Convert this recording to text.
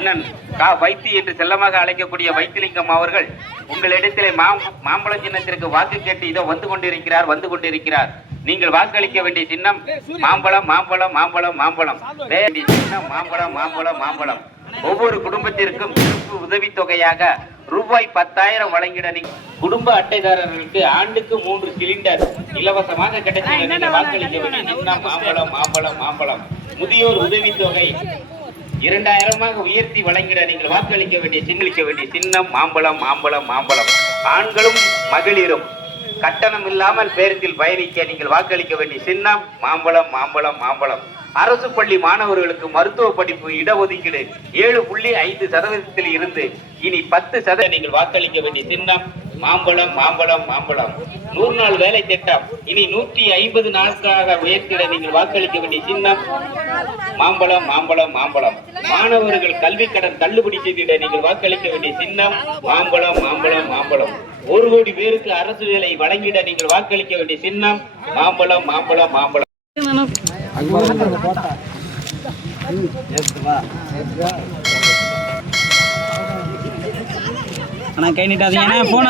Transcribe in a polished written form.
அண்ணன் வைத்தி என்று செல்லமாக அழைக்கக்கூடிய வைத்திலிங்கம் அவர்கள் உங்களிடத்திலே மாம்பழ சின்னத்திற்கு வாக்கு கேட்டு இதோ வந்து கொண்டிருக்கிறார். நீங்கள் வாக்களிக்க வேண்டிய சின்னம் மாம்பழம் மாம்பழம் மாம்பழம் மாம்பழம். வேண்டிய சின்னம் மாம்பழம் மாம்பழம் மாம்பழம். ஒவ்வொரு குடும்பத்திற்கும் சிறப்பு உதவித்தொகையாக ரூபாய் 10,000 வழங்கிட குடும்ப அட்டைதாரர்களுக்கு ஆண்டுக்கு 3 சிலிண்டர் இலவசமாக கிடைச்ச வாக்களிக்க வேண்டிய சின்னம் மாம்பழம் மாம்பழம் மாம்பழம். முதியோர் உதவித்தொகை 2000 உயர்த்தி வழங்கிட நீங்கள் வாக்களிக்க வேண்டிய சின்னம் மாம்பழம் மாம்பழம் மாம்பழம். ஆண்களும் மகளிரும் கட்டணம் இல்லாமல் பேருந்தில் பயணிக்க நீங்கள் வாக்களிக்க வேண்டிய சின்னம் மாம்பழம் மாம்பழம் மாம்பழம். அரசு பள்ளி மாணவர்களுக்கு மருத்துவ படிப்பு இடஒதுக்கீடு 7.5% இருந்து இனி 10% நீங்கள் வாக்களிக்க வேண்டிய சின்னம் மாம்பழம் மாம்பழம் மாம்பழம். 100 நாள் வேலை திட்டம் இனி 150 நாட்களாக உயர்த்திட நீங்கள் வாக்களிக்க வேண்டிய சின்னம் மாம்பழம் மாம்பழம் மாம்பழம். மாணவர்கள் கல்வி கடன் தள்ளுபடி செய்திட நீங்கள் வாக்களிக்க வேண்டிய சின்னம் மாம்பழம் மாம்பழம் மாம்பழம். 1 கோடி பேருக்கு அரசு வேலை வழங்கிட நீங்கள் வாக்களிக்க வேண்டிய சின்னம் மாம்பழம் மாம்பழம் மாம்பழம். கை நீட்டாதீங்க போன